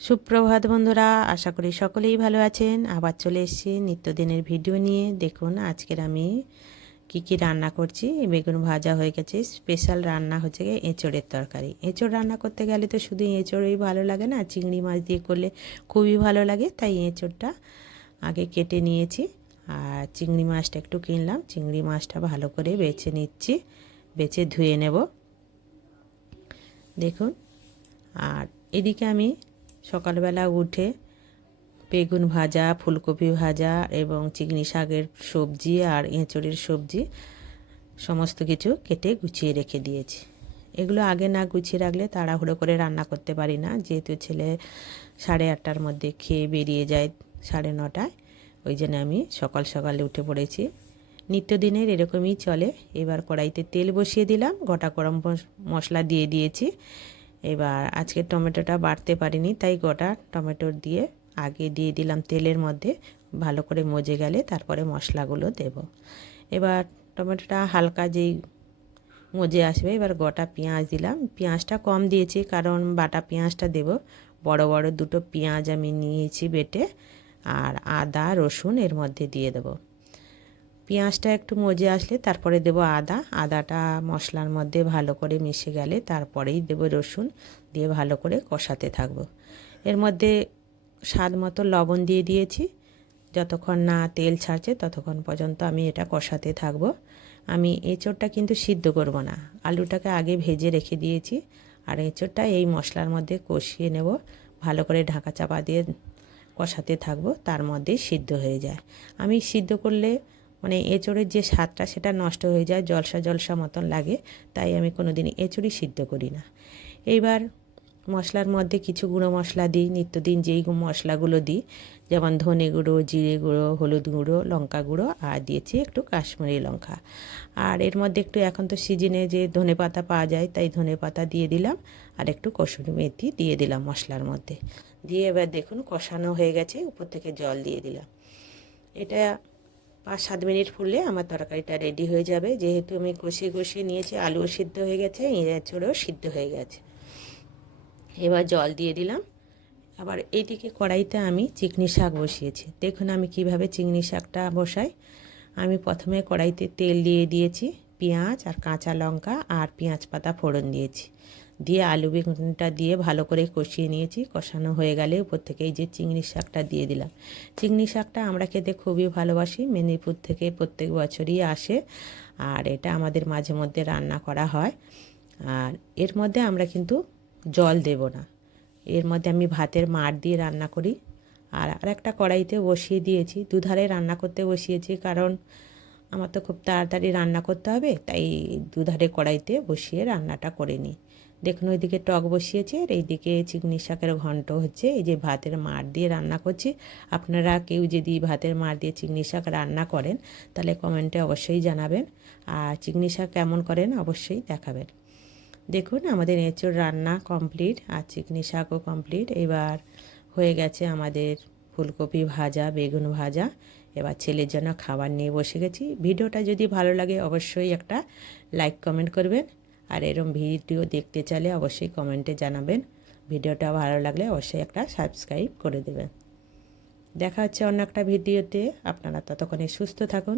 সুপ্রভাত বন্ধুরা, আশা করি সকলেই ভালো আছেন। আবার চলে এসেছি নিত্যদিনের ভিডিও নিয়ে। দেখুন আজকের আমি কি রান্না করছি। বেগুন ভাজা হয়ে গেছে, স্পেশাল রান্না হচ্ছে গিয়ে এঁচোড়ের তরকারি। এঁচোড় রান্না করতে গেলে তো শুধু এঁচোড়ই ভালো লাগে না, চিংড়ি মাছ দিয়ে করলে খুবই ভালো লাগে। তাই এঁচোড়টা আগে কেটে নিয়েছি, আর চিংড়ি মাছটা একটু কিনলাম। চিংড়ি মাছটা ভালো করে বেছে নিচ্ছি, বেছে ধুয়ে নেব। দেখুন, আর এদিকে আমি সকালবেলা উঠে বেগুন ভাজা, ফুলকপি ভাজা এবং চিংড়ি শাকের সবজি আর এঁচোড়ের সবজি সমস্ত কিছু কেটে গুছিয়ে রেখে দিয়েছি। এগুলো আগে না গুছিয়ে রাখলে তাড়াহুড়ো করে রান্না করতে পারি না, যেহেতু ছেলে 8:30টার মধ্যে খেয়ে বেরিয়ে যায় 9:30টায়। ওই জন্য আমি সকাল সকালে উঠে পড়েছি। নিত্যদিনের এরকমই চলে। এবার কড়াইতে তেল বসিয়ে দিলাম, গোটা গরম মশলা দিয়ে দিয়েছি। এবার আজকে টমেটোটা বাটতে পারিনি, তাই গোটা টমেটো দিয়ে আগে দিয়ে দিলাম তেলের মধ্যে। ভালো করে মজে গেলে তারপরে মশলাগুলো দেব। এবার টমেটোটা হালকা যেই মজে আসবে, এবার গোটা পেঁয়াজ দিলাম। পেঁয়াজটা কম দিয়েছি কারণ বাটা পেঁয়াজটা দেব। বড় বড় দুটো পেঁয়াজ আমি নিয়েছি বেটে, আর আদা রসুন এর মধ্যে দিয়ে দেব। পেঁয়াজটা একটু মজে আসলে তারপরে দেব আদা। আদাটা মশলার মধ্যে ভালো করে মিশে গেলে তারপরেই দেব রসুন, দিয়ে ভালো করে কষাতে থাকবো। এর মধ্যে স্বাদ মতো লবণ দিয়ে দিয়েছি। যতক্ষণ না তেল ছাড়ছে ততক্ষণ পর্যন্ত আমি এটা কষাতে থাকবো। আমি এঁচোড়টা কিন্তু সিদ্ধ করব না, আলুটাকে আগে ভেজে রেখে দিয়েছি। আর এঁচোড়টা এই মশলার মধ্যে কষিয়ে নেব, ভালো করে ঢাকা চাপা দিয়ে কষাতে থাকবো, তার মধ্যেই সিদ্ধ হয়ে যায়। আমি সিদ্ধ করলে মানে এঁচোড়ের যে স্বাদটা সেটা নষ্ট হয়ে যায়, জলসা জলসা মতন লাগে। তাই আমি কোনো দিনই এঁচোড়ই সিদ্ধ করি না। এইবার মশলার মধ্যে কিছু গুঁড়ো মশলা দিই, নিত্যদিন যেই মশলাগুলো দিই, যেমন ধনে গুঁড়ো, জিরে গুঁড়ো, হলুদ গুঁড়ো, লঙ্কা গুঁড়ো, আর দিয়েছি একটু কাশ্মীরি লঙ্কা। আর এর মধ্যে একটু, এখন তো সিজনে যে ধনে পাতা পাওয়া যায়, তাই ধনে পাতা দিয়ে দিলাম, আর একটু কসুরি মেথি দিয়ে দিলাম মশলার মধ্যে। দিয়ে এবার দেখুন কষানো হয়ে গেছে, উপর থেকে জল দিয়ে দিলাম। এটা 5-7 মিনিট ফুললে আমার তরকারিটা রেডি হয়ে যাবে। যেহেতু আমি কষিয়ে কষিয়ে নিয়েছি, আলুও সিদ্ধ হয়ে গেছে, এঁচোড়েও সিদ্ধ হয়ে গেছে। এবার জল দিয়ে দিলাম। আবার এইদিকে কড়াইতে আমি চিকনি শাক বসিয়েছি। দেখুন আমি কিভাবে চিংড়ি শাকটা বসাই। আমি প্রথমে কড়াইতে তেল দিয়ে দিয়েছি, পেঁয়াজ আর কাঁচা লঙ্কা আর পেঁয়াজ পাতা ফোড়ন দিয়েছি, দিয়ে আলু বেগুনটা দিয়ে ভালো করে কষিয়ে নিয়েছি। কষানো হয়ে গেলে উপর থেকে এই যে চিংড়ি শাকটা দিয়ে দিলাম। চিংড়ি শাকটা আমরা খেতে খুবই ভালোবাসি, মেদিনীপুর থেকে প্রত্যেক বছরই আসে, আর এটা আমাদের মাঝে মধ্যে রান্না করা হয়। আর এর মধ্যে আমরা কিন্তু জল দেব না, এর মধ্যে আমি ভাতের মাড় দিয়ে রান্না করি। আর আরেকটা কড়াইতে বসিয়ে দিয়েছি, দুধারে রান্না করতে বসিয়েছি, কারণ আমার তো খুব তাড়াতাড়ি রান্না করতে হবে, তাই দুধারে কড়াইতে বসিয়ে রান্নাটা করে নিই। দেখুন ওইদিকে টক বসিয়েছি, আর এইদিকে চিংড়ি শাকের ঘন্ট হচ্ছে। এই যে ভাতের মাড় দিয়ে রান্না করছি। আপনারা কেউ যদি ভাতের মাড় দিয়ে চিংড়ি শাক রান্না করেন তাহলে কমেন্টে অবশ্যই জানাবেন, আর চিংড়ি শাক কেমন করেন অবশ্যই দেখাবেন। দেখুন আমাদের এঁচোড় রান্না কমপ্লিট, আর চিকনি শাকও কমপ্লিট। এবার হয়ে গেছে আমাদের ফুলকপি ভাজা, বেগুন ভাজা। এবার ছেলের জন্য খাবার নিয়ে বসে গেছি। ভিডিওটা যদি ভালো লাগে অবশ্যই একটা লাইক কমেন্ট করবেন, আর এরম ভিডিও দেখতে চাইলে অবশ্যই কমেন্টে জানাবেন। ভিডিওটা ভালো লাগলে অবশ্যই একটা সাবস্ক্রাইব করে দেবেন। দেখা হচ্ছে অন্য একটা ভিডিওতে। আপনারা ততক্ষণে সুস্থ থাকুন।